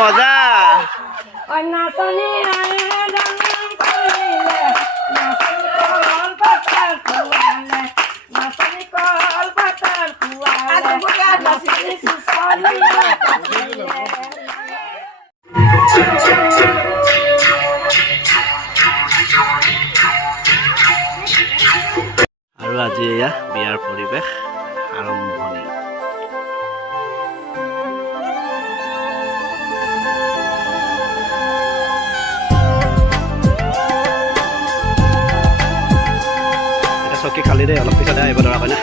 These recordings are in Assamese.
মজা আৰু আজি এয়া বিয়াৰ পৰিৱেশ আৰম্ভণি। চকী খালি দেই, অলপ পিছতে আহিব দৰা কইনা।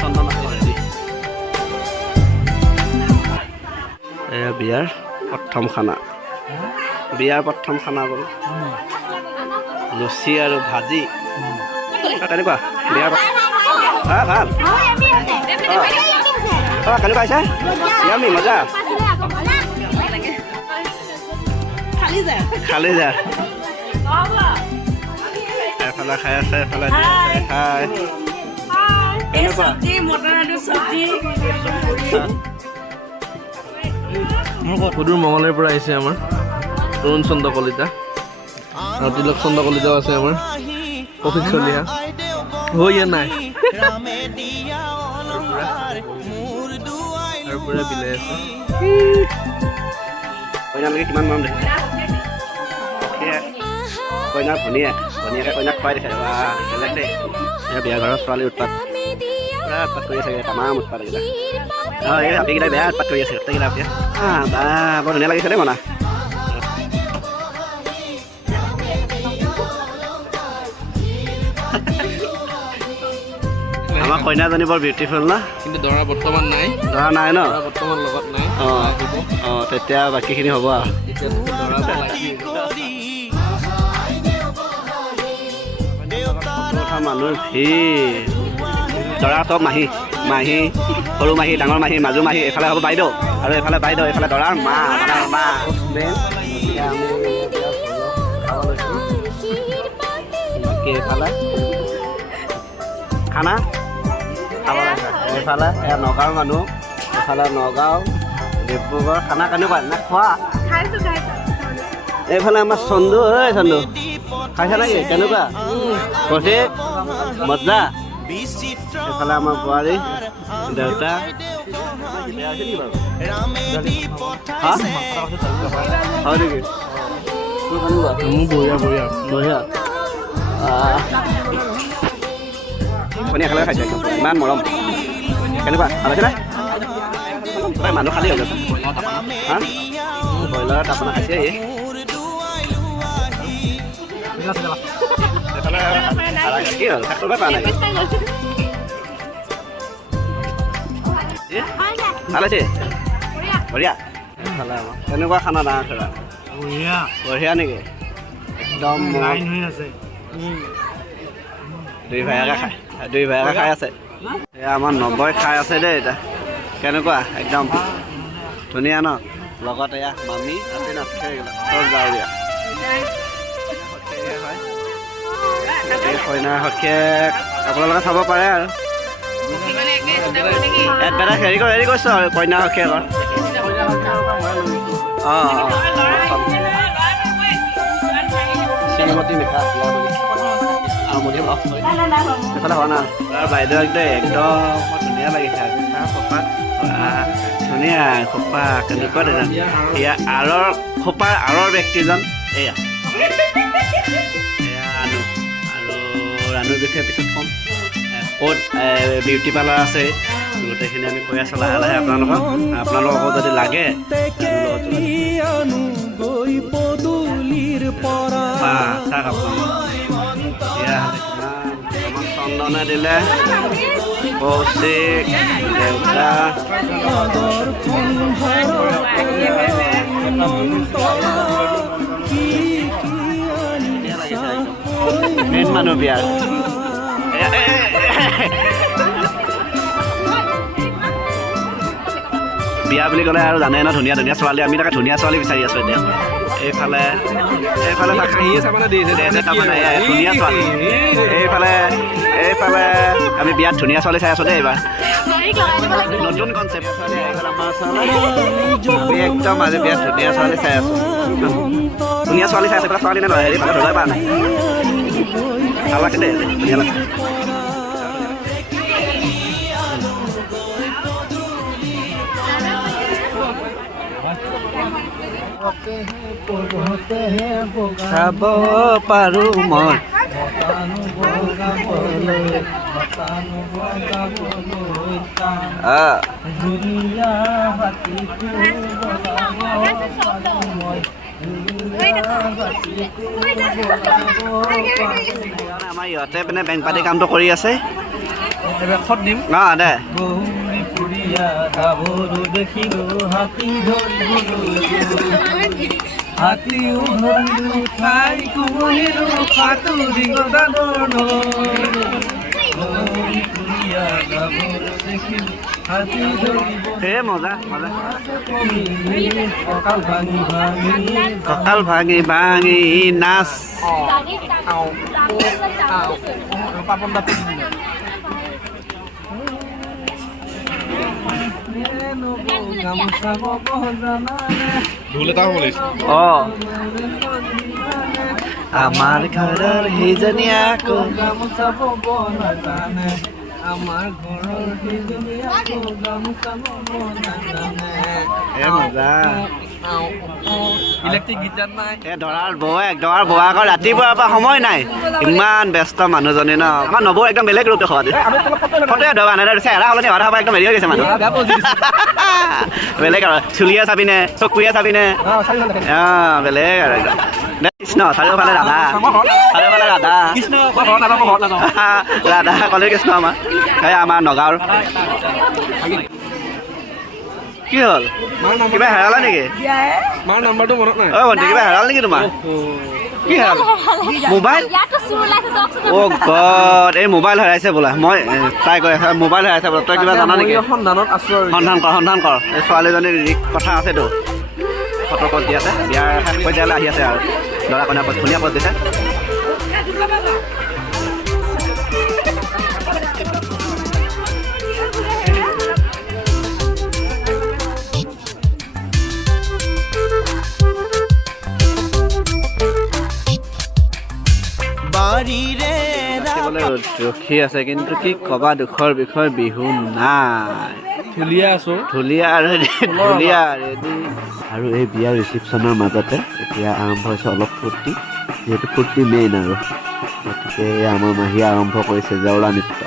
চন্দন আছে ৰেডি। এয়া বিয়াৰ প্ৰথম খানা, বিয়াৰ প্ৰথম খানা বোলো লুচি আৰু ভাজি। কেনেকুৱা বিয়াৰ ভাল কেনেকুৱা আহিছে? আমি মজা খালি যা এফালে খাই আছে, এফালে দি আছে। হাই কেনেকুৱা? সুদূৰ মঙলৰ পৰা আহিছে আমাৰ তৰুণ চন্দ্ৰ কলিতা আৰু তিলক চন্দ্ৰ কলিতাও আছে আমাৰ কফিক চলিহা হৈ নাই আৰু পুৰা বিলাই আছে। কইনালৈকে কিমান মৰম দেখিছে। কইনাৰ ভনীয়েকে কইনাক খুৱাই দিছে। বেলেগ দেই, বিয়া ঘৰৰ ছোৱালী উৎপাত পুৰা উৎপাত কৰি আছে। তামাম উৎপাত এইকেইটা। এই হাতীকেইটাই বেয়া উৎপাত কৰি আছে গোটেইকেইটা এতিয়া। বৰ ধুনীয়া লাগিছে দেই মনা। আমাৰ কইনাজনী বৰ বিউটিফুল ন, কিন্তু দৰা বৰ্তমান নাই। দৰা নাই ন, বৰ্তমান লগত নাই। তেতিয়া বাকীখিনি হ'ব আৰু। মানুহৰ ভিৰ। দৰা চব মাহী সৰু মাহী, ডাঙৰ মাহী, মাজু মাহী। এইফালে হ'ব বাইদেউ আৰু এইফালে বাইদেউ, এইফালে দৰাৰ মা। এইফালে খানা খাব লাগে। এইফালে এয়া নগাঁৱৰ মানুহ, এইফালে নগাঁও, ডিব্ৰুগড়। খানা কেনেকুৱা না খোৱা? এইফালে আমাৰ চন্দু। চন্দু খাইছা নেকি? কেনেকুৱা? কৌশিক মজা। এইফালে আমাৰ বোৱাৰী, দেউতা। হয় নেকি? বঢ়িয়া আপুনি একেলগে খাইছে, ইমান মৰম। কেনেকুৱা ভাল হৈছে নে? মানুহ খালী হৈ গৈছে। ব্ৰইলাৰ তাপনা খাইছে। কি হ'ল পোৱা নাই? ভাল হৈছে, বঢ়িয়া। কেনেকুৱা খানা ডাঙৰ খেলা? বঢ়িয়া নেকি? একদম দুই ভাইয়াকে খাই আছে। এয়া আমাৰ নবই খাই আছে দেই। এতিয়া কেনেকুৱা? একদম ধুনীয়া ন। লগত এয়া মামী আছে নাথাকে চব গাঁৱলীয়া। কইনাৰ সখীয়েক আপোনালোকে চাব পাৰে আৰু এটা হেৰি কৰিছোঁ আৰু কইনাৰ সখীয়েকৰ। শ্ৰীমতী মেখা এইফালে হোৱা নাই। বাইদেউ একদম ধুনীয়া লাগিছে। ধুনীয়া খোপা কেনেকুৱা দেখান। ইয়াৰ খোপাৰ আঁৰৰ ব্যক্তিজন এয়া ৰাণু। আৰু ৰাণুৰ বিষয়ে পিছত ক'ম। ক'ত বিউটি পাৰ্লাৰ আছে গোটেইখিনি আমি কৈ আছোঁ লাহে লাহে আপোনালোকক যদি লাগে। চন্দনে দিলে, কৌশিক, দেউতা। মেইন মানুহ বিয়াৰ। বিয়া বুলি ক'লে আৰু জানে ন ধুনীয়া ধুনীয়া ছোৱালী আমি তাকে ধুনীয়া ছোৱালী বিচাৰি আছোঁ এতিয়া এইফালে ধুনীয়া ছোৱালী এইফালে আমি বিয়াত ধুনীয়া ছোৱালী চাই আছোঁ দেই এইবাৰ নতুন কনচেপ্ট আমি একদম আজি বিয়াত ধুনীয়া ছোৱালী চাই আছোঁ ধুনীয়া ছোৱালী চাই আছোঁ এইফালে ছোৱালী নে নহয় হেৰি ফালে ধৰিবই পৰা নাই ভাল লাগে দেই ধুনীয়া লাগে চাব পাৰোঁ মই আমাৰ ইহঁতে মানে বেংক পাতি কামটো কৰি আছে দিম অঁ দে হাতীও ধৰিলো ঠাই কুমলিলো সাঁতুৰি মজা মজা কঁকাল ভাঙি ভাঙি নাচ ঢোল এটা হ'ব লাগিছে অঁ আমাৰ ঘৰৰ সেইজনী আকৌ গামোচা বব নাজানে আমাৰ ঘৰৰ সেইজনী আকৌ গামোচা বব নাজানে মজা ইলেক্ট্ৰিক গীটাৰ নাই দৰাৰ বৌ আকৌ ৰাতিপুৱাৰ পৰা সময় নাই ইমান ব্যস্ত মানুহজনী ন আমাৰ নবৌ একদম বেলেগ ৰূপে খোৱা ফটোৱে দবা নাই চেহেৰা সলনি হোৱাৰ পৰা একদম হেৰি হৈ গৈছে মানুহ বেলেগ আৰু চুলিয়ে চাবিনে চকুৱে চাবিনে অঁ বেলেগ আৰু একদম কৃষ্ণ চাৰিওফালে ৰাধা ৰাধা কলে কৃষ্ণ আমাৰ নগাঁৱৰ কি হ'ল কিবা হেৰালা নেকি মাৰ নাম্বাৰটো মনত নাই অ ভণ্টি কিবা হেৰাল নেকি তোমাৰ কি হেৰাল মোবাইল অ' গড এই মোবাইল হেৰাইছে বোলা মই তাই কৈ আছে মোবাইল হেৰাইছে বোলা তই কিবা জানা নেকি সন্ধানত আছো সন্ধান কৰ এই ছোৱালীজনীৰ কথা আছেতো ফটো পষ্ট দি আছে বিয়াৰ শেষ পৰ্যায়লৈ আহি আছে আৰু দৰা কইনা পষ্ট ধুনীয়া পষ্ট দিছে ৰখি আছে কিন্তু কি কবা দুখৰ বিষয় বিহু নাই ঢুলীয়া আছো ঢুলীয়া আৰু এই বিয়াৰ ৰিচিপশ্যনৰ মাজতে এতিয়া আৰম্ভ হৈছে অলপ ফূৰ্তি যিহেতু ফূৰ্তি মেইন আৰু গতিকে আমাৰ মাহী আৰম্ভ কৰিছে জেওৰা নৃত্য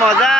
মজা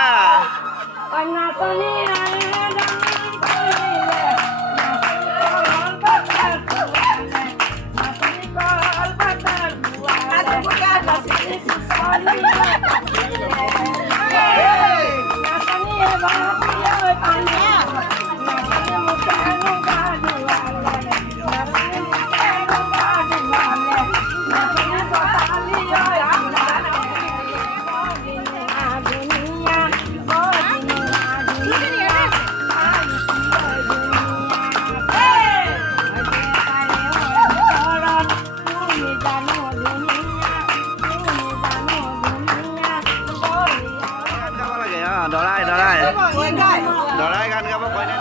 দৰাই গান গাব কয় নে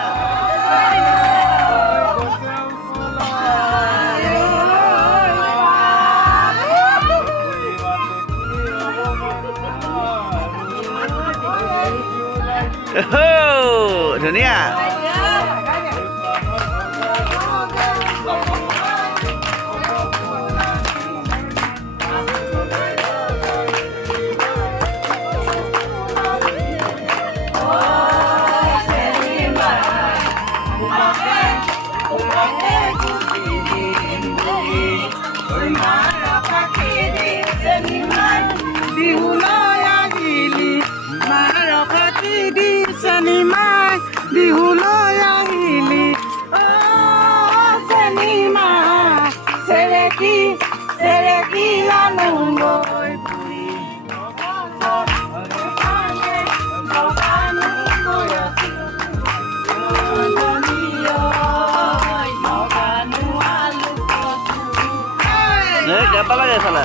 ধুনীয়া বিহুলৈ আহিলি চেনিমা চেৰেকি চেৰেকি লালুংগৈ ফুৰি কেইটা লাগে এইফালে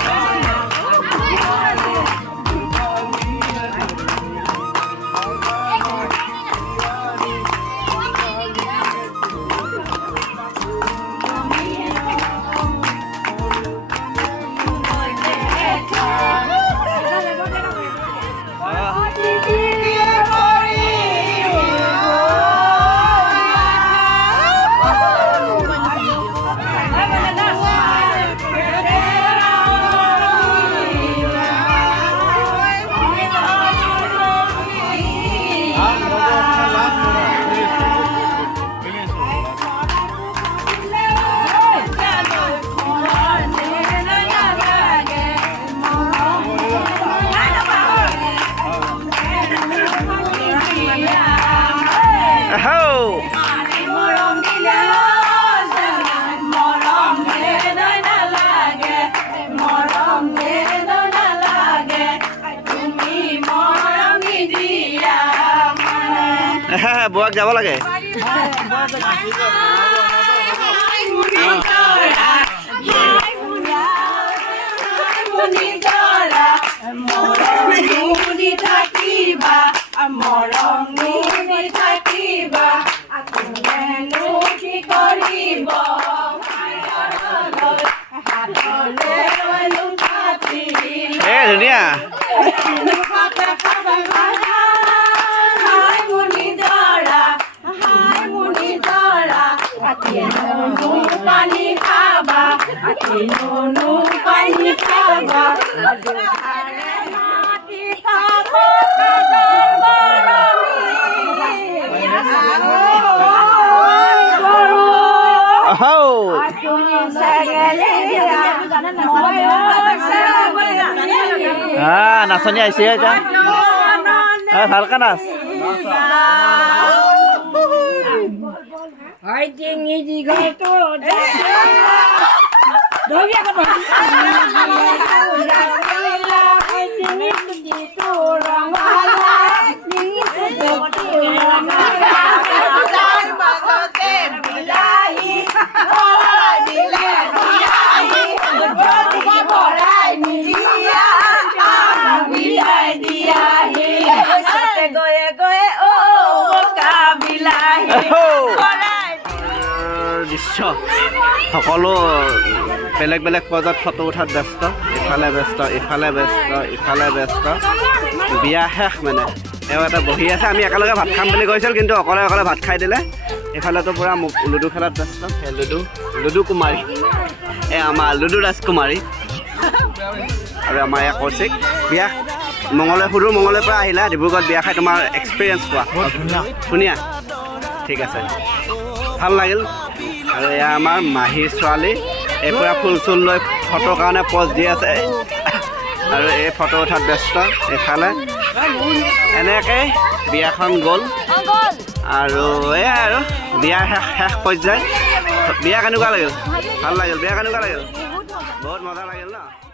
বুৱাক যাব লাগে ধুনীয়া পানী খাবা পানী খাবা নাচনি আহিছে এতিয়া ভালকে নাচ দৃশ্য সকলো বেলেগ বেলেগ পৰ্যায়ত ফটো উঠাত ব্যস্ত ইফালে ব্যস্ত ইফালে ব্যস্ত ইফালে ব্যস্ত বিয়া শেষ মানে এওঁ এটা বহি আছে আমি একেলগে ভাত খাম বুলি কৈছিল কিন্তু অকলে অকলে ভাত খাই দিলে এইফালেতো পূৰা লুডু খেলাত ব্যস্ত লুডু কুমাৰী আমাৰ লুডু ৰাজকুমাৰী আৰু আমাৰ এয়া কৌশিক বিয়া সুদূৰ মঙলৰ পৰা আহিলা ডিব্ৰুগড়ত বিয়া খাই তোমাৰ এক্সপিৰিয়েঞ্চ কোৱা ধুনীয়া ঠিক আছে ভাল লাগিল আৰু এয়া আমাৰ মাহীৰ ছোৱালী এই পূৰা ফুল চুল লৈ ফটোৰ কাৰণে প'জ দি আছে আৰু এই ফটো উঠাত ব্যস্ত এইফালে এনেকৈ বিয়াখন গ'ল আৰু এয়া আৰু বিয়া শেষ পৰ্যায় বিয়া কেনেকুৱা লাগিল ভাল লাগিল বিয়া কেনেকুৱা লাগিল বহুত মজা লাগিল ন